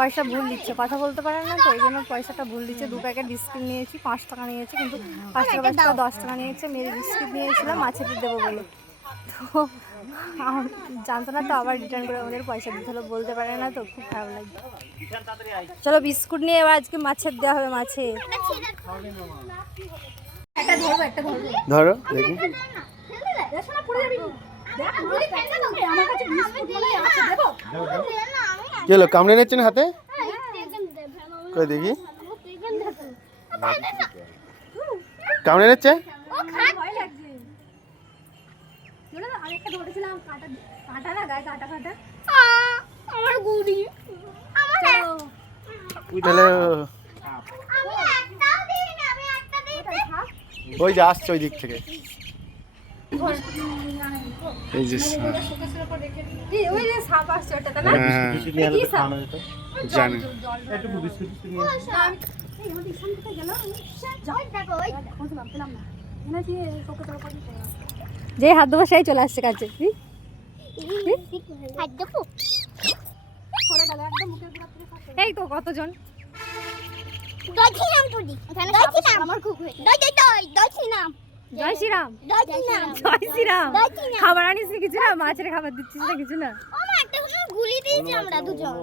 পয়সা ভুল দিচ্ছে, কথা বলতে পারে না তো ওই জন্য পয়সাটা ভুল দিচ্ছে। 2 প্যাকেট বিস্কিট নিয়েছি, 5 টাকা নিয়েছি, কিন্তু 5 টাকা 10 টাকা নিয়েছে। মেরে বিস্কিট নিয়েছিলাম মাছেদের দেবো বলে, তো জানতো না তো, আবার রিটার্ন করে আমাদের পয়সা দিতে হলো। বলতে পারে না তো, খুব খারাপ লাগে। চলো বিস্কুট নিয়ে এবার আজকে মাছের দেওয়া হবে। মাছে ধরো দেখি। কি হলো, কামড়ে নিচ্ছেন হাতে? কই দেখি, কামড়ে নিচ্ছে। ওই যে আসছে ওই দিক থেকে। এই যে জানি যে হাত দেবো সেই চলে আসছে কাছে। এই তো কতজন জয় শ্রীরাম, জয় শ্রীরাম। খাবার আনিস কিছু না, মাছের খাবার দিচ্ছিস না কিছু না। গুলি দিয়েছি আমরা দুজন।